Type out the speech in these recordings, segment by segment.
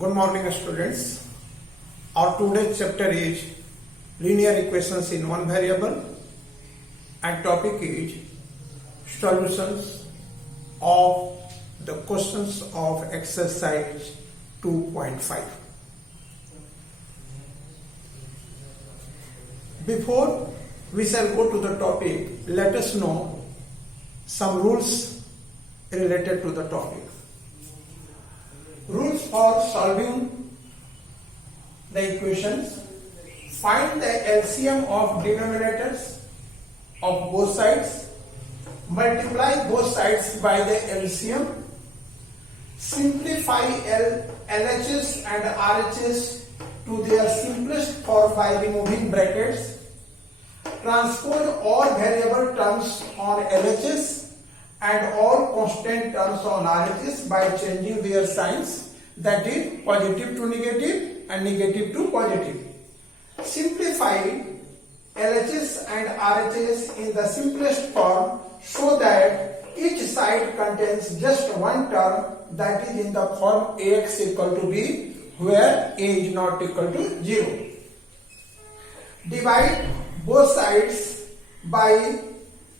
Good morning, students. Our today's chapter is linear equations in one variable, and topic is solutions of the questions of exercise 2.5. Before we shall go to the topic, let us know some rules related to the topic. Rules for solving the equations: find the LCM of denominators of both sides, multiply both sides by the LCM, simplify LHS and RHS to their simplest form by removing brackets, transpose all variable terms on LHS and all constant terms on RHS by changing their signs, that is positive to negative and negative to positive. Simplify LHS and RHS in the simplest form so that each side contains just one term, that is in the form AX equal to B, where A is not equal to 0. Divide both sides by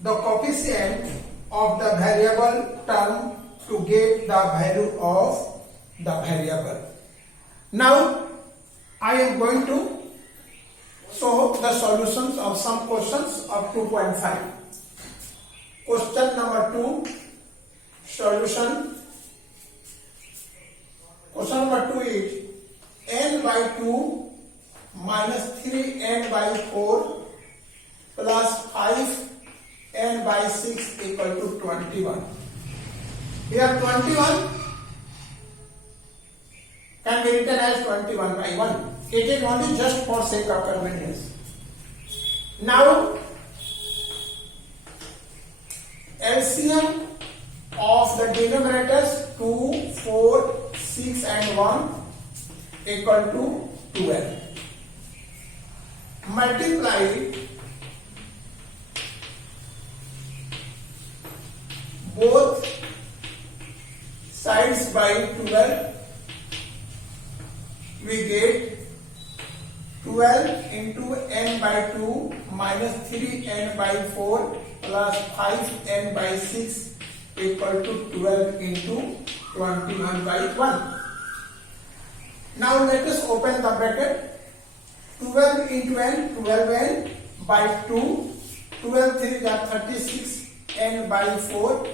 the coefficient of the variable term to get the value of the variable. Now I am going to show the solutions of some questions of 2.5. Question number 2, solution. Question number 2 is n by 2 minus 3n by 4 plus 5n by 6 equal to 21. Here 21 can be written as 21 by 1. It is only just for sake of convenience. Now LCM of the denominators 2, 4, 6 and 1 equal to 12. Multiply both sides by 12, we get 12 into n by 2 minus 3n by 4 plus 5n by 6 equal to 12 into 21 by 1. Now let us open the bracket. 12 into n, 12n by 2, 12 3 is 36 n by 4,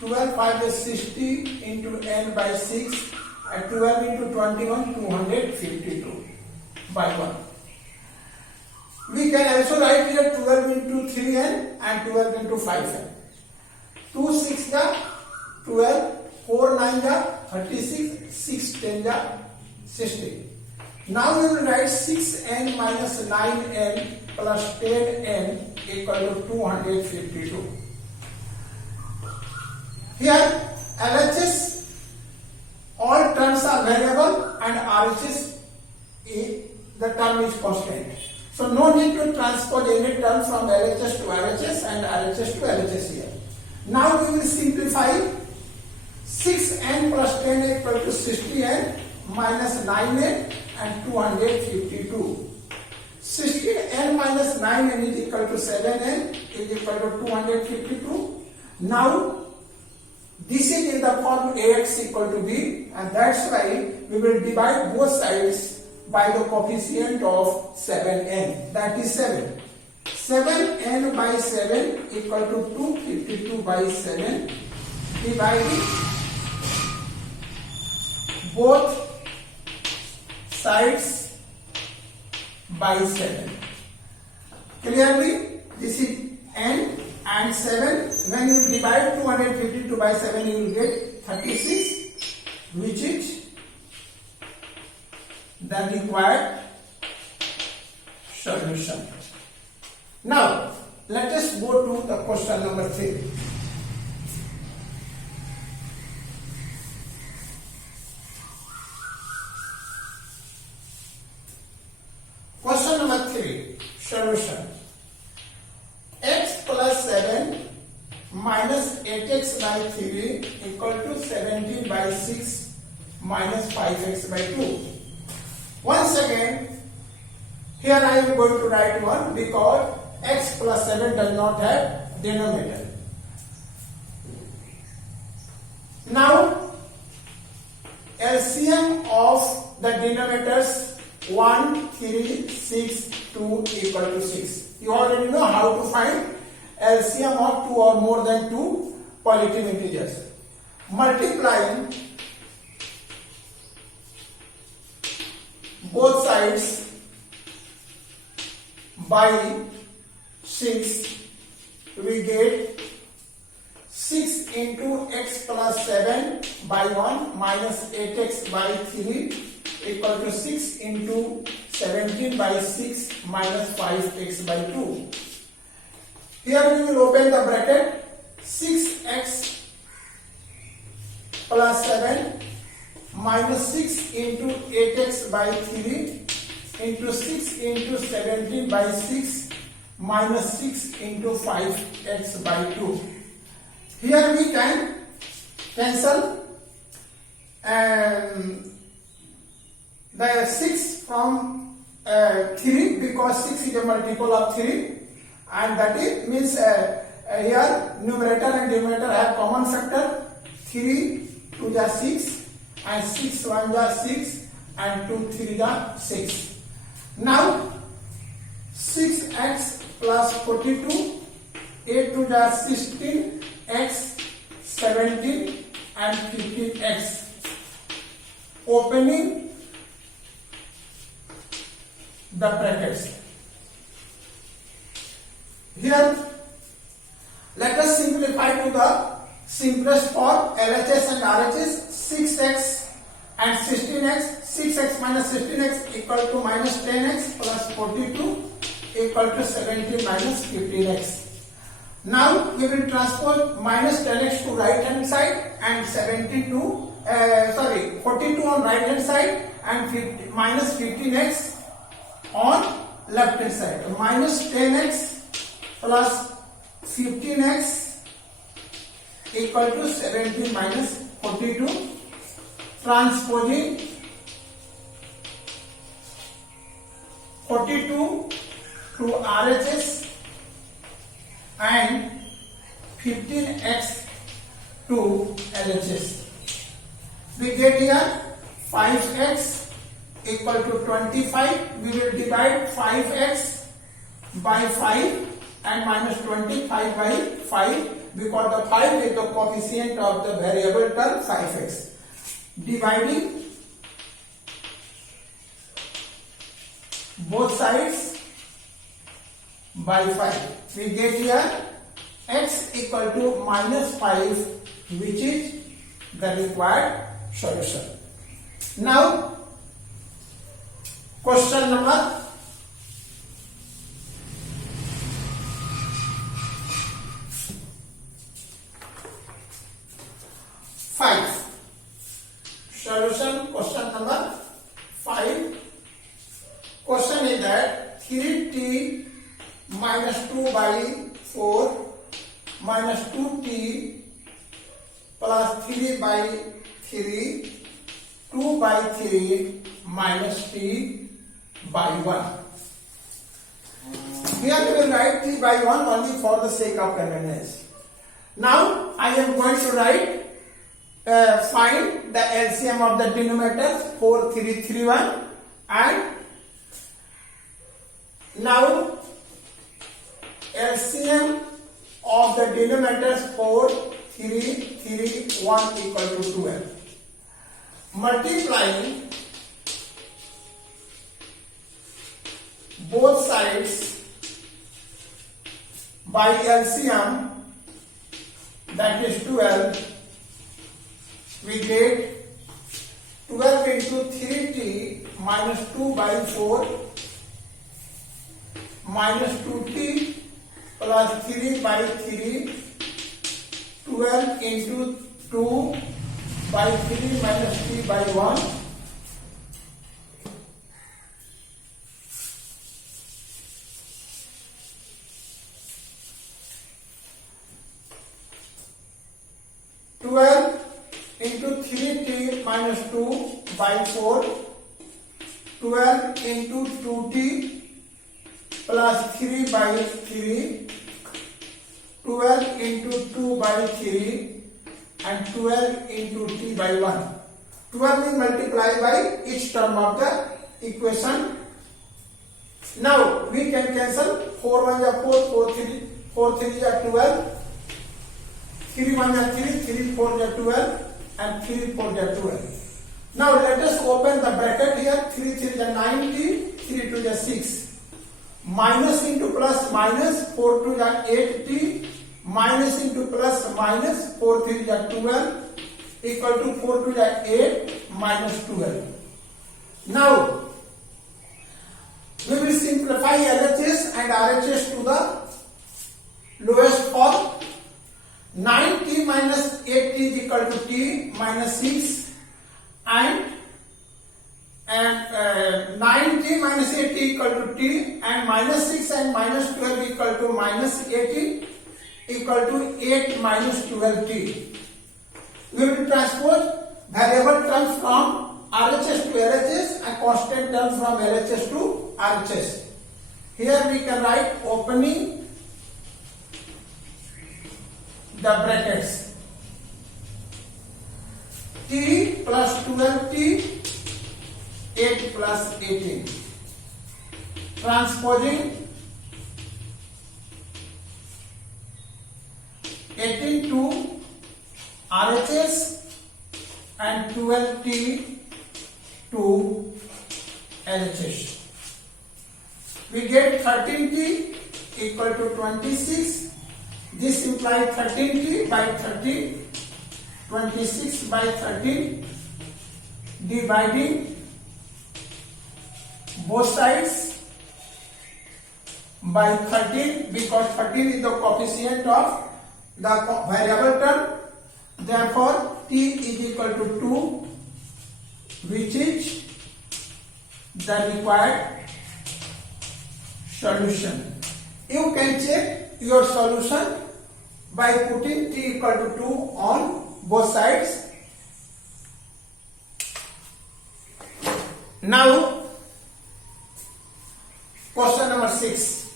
12 5 is 60 into n by 6, and 12 into 21 252 by 1. We can also write here 12 into 3n and 12 into 5n. 2 6 ja 12, 4 9 ja 36, 6 10 ja 60. Now we will write 6n minus 9n plus 10n equal to 252. Here LHS, all terms are variable, and RHS, the term is constant. So no need to transpose any term from LHS to RHS and RHS to LHS here. Now we will simplify 6n plus 10 equal to 60n minus 9n and 252. 60n minus 9n is equal to 7n is equal to 252. Now this is in the form AX equal to B, and that's why we will divide both sides by the coefficient of 7n, that is 7. 7n by 7 equal to 252 by 7, dividing both sides by 7. Clearly, this is n and 7. When you divide 252 by 7, you will get 36, which is the required solution. Now, let us go to the question number 3. Question number 3, solution. X plus 7 minus 8x by 3 equal to 17 by 6 minus 5x by 2. Once again, here I am going to write 1 because x plus 7 does not have denominator. Now, LCM of the denominators 1, 3, 6, 2 equal to 6. You already know how to find LCM of 2 or more than 2 positive integers. Multiplying both sides by 6, we get 6 into x plus 7 by 1 minus 8x by 3 equal to 6 into 17 by 6 minus 5x by 2. Here we will open the bracket. 6x plus 7 minus 6 into 8x by 3 into 6 into 17 by 6 minus 6 into 5x by 2. Here we can cancel the 6 from 3 because 6 is a multiple of 3, and that is means here numerator and denominator have common factor. 3 2 is 6 and 6 1 is 6 and 2 3 is 6. Now 6x plus 42, 8 2 is 16, x 17 and 15x. Opening the brackets. Here let us simplify to the simplest form. LHS and RHS. 6x and 16x. 6x minus 16x equal to minus 10x plus 42 equal to 17 minus 15x. Now we will transpose minus 10x to right hand side and 42 on right hand side and minus 15x on left hand side. Minus 10x plus 15x equal to 17 minus 42. Transposing 42 to RHS and 15x to LHS. We get here 5x equal to 25. We will divide 5x by 5 and minus 25 by 5 because the 5 is the coefficient of the variable term 5x. Dividing both sides by 5. We get here x equal to minus 5, which is the required solution. Now, question number 5. Solution question number 5. Question is that 3t minus 2 by 4 minus 2t plus 3 by 3 2 by 3 minus t by 1. Here we will write t by 1 only for the sake of convenience. Now I am going to write find the LCM of the denominators 4 3 3 1 and now LCM of the denominators 4 3 3 1 equal to 12. Multiplying both sides by LCM, that is 12, we get 12 into 3t minus 2 by 4 minus 2t plus 3 by 3, 12 into 2 by 3 minus t by 1, into 3t 2t minus 2 by 4, 12 into 2t plus 3 by 3, 12 into 2 by 3 and 12 into t by 1. 12 is multiplied by each term of the equation. Now we can cancel 4 1 is 4, 4 3 is 12, 3 1 is 3, 3 4 is 12 and 3 4 is 12. Now let us open the bracket here. 3 3 is 9t, 3 2 is 6. Minus into plus minus, 4 2 is 8t, minus into plus minus, 4 3 is 12, equal to 4 2 is 8 minus 12. Now we will simplify LHS and RHS to the lowest form. 9t minus 8t is equal to t minus 6 and 9t minus 8t equal to t and minus 6 and minus 12 equal to minus 18 equal to 8 minus 12t. We will transpose variable terms from RHS to LHS and constant terms from LHS to RHS. Here we can write opening the brackets. T plus 12t, 8 plus 18. Transposing 18 to RHS and 12t to LHS. We get 13t equal to 26. This implies 13t by 13, 26 by 13, dividing both sides by 13 because 13 is the coefficient of the variable term. Therefore, t is equal to 2, which is the required solution. You can check your solution by putting t equal to 2 on both sides. Now, question number 6.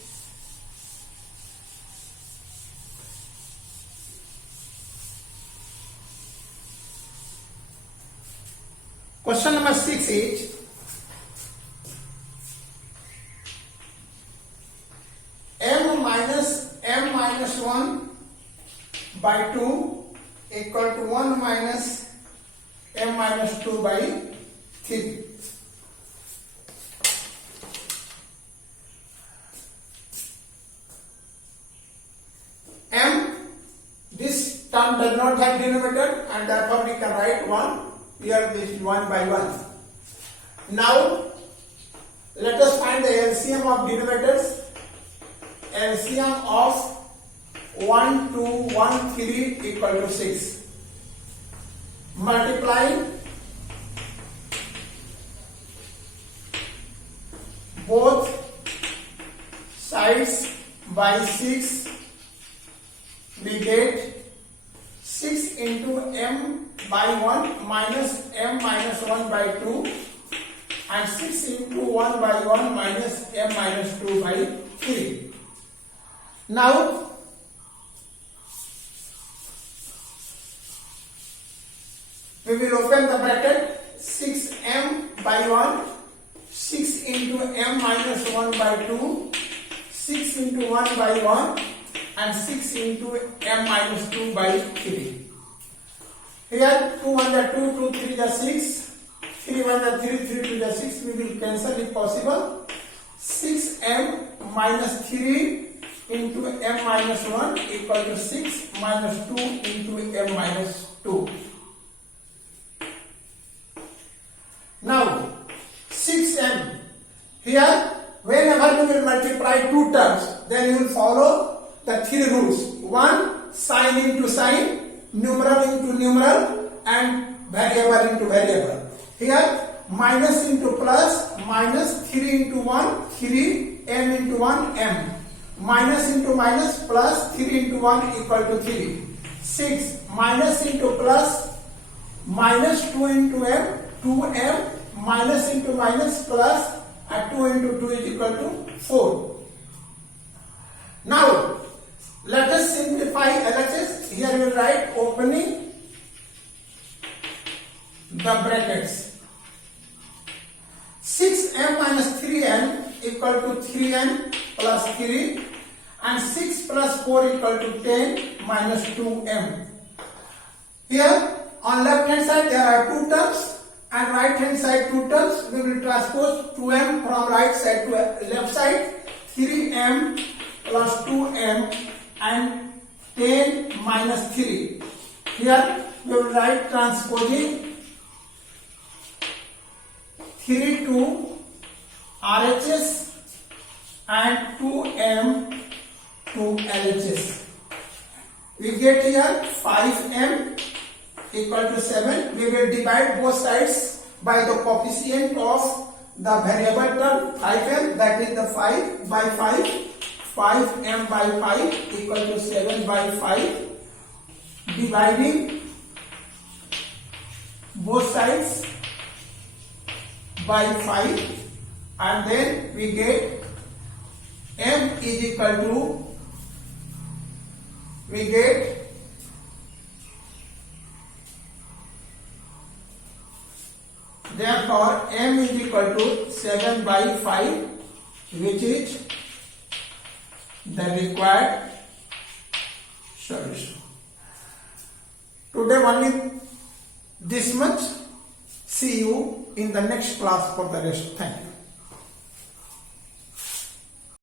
Question number 6 is m minus 1 by 2 equal to 1 minus m minus 2 by 3. M, this term does not have denominator and therefore we can write 1. Here this is 1 by 1. Now let us find the LCM of denominators. LCM of 1, 2, 1, 3 equal to 6. Multiplying both sides by 6, we get 6 into m by 1 minus m minus 1 by 2 and 6 into 1 by 1 minus m minus 2 by 3. Now we will open the bracket. 6m by 1, 6 into m minus 1 by 2, 6 into 1 by 1 and 6 into m minus 2 by 3. Here 2 1 is 2, 2 3 is 6, 3 1 is 3, 3 2 is 6. We will cancel if possible. 6m minus 3 into m minus 1 equal to 6 minus 2 into m minus 2. Now 6m. Here whenever you will multiply two terms, then you will follow the three rules. 1, sign into sign, numeral into numeral and variable into variable. Here minus into plus, minus 3 into 1, 3, m into 1, m. Minus into minus, plus 3 into 1 equal to 3. 6, minus into plus, minus 2 into m, 2m minus into minus plus, and 2 into 2 is equal to 4. Now let us simplify LHS. Here we will write opening the brackets. 6m minus 3n equal to 3n plus 3, and 6 plus 4 equal to 10 minus 2m. Here on left hand side there are two terms, and right hand side two terms. We will transpose 2m from right side to left side. 3m plus 2m and 10 minus 3. Here we will write transposing 3 to RHS and 2m to LHS. We get here 5m equal to 7. We will divide both sides by the coefficient of the variable term 5m, that is the 5 by 5. 5m by 5 equal to 7 by 5. Dividing both sides by 5, and then we get m is equal to, we get therefore m is equal to 7 by 5, which is the required solution. Today only this much. See you in the next class for the rest. Thank you.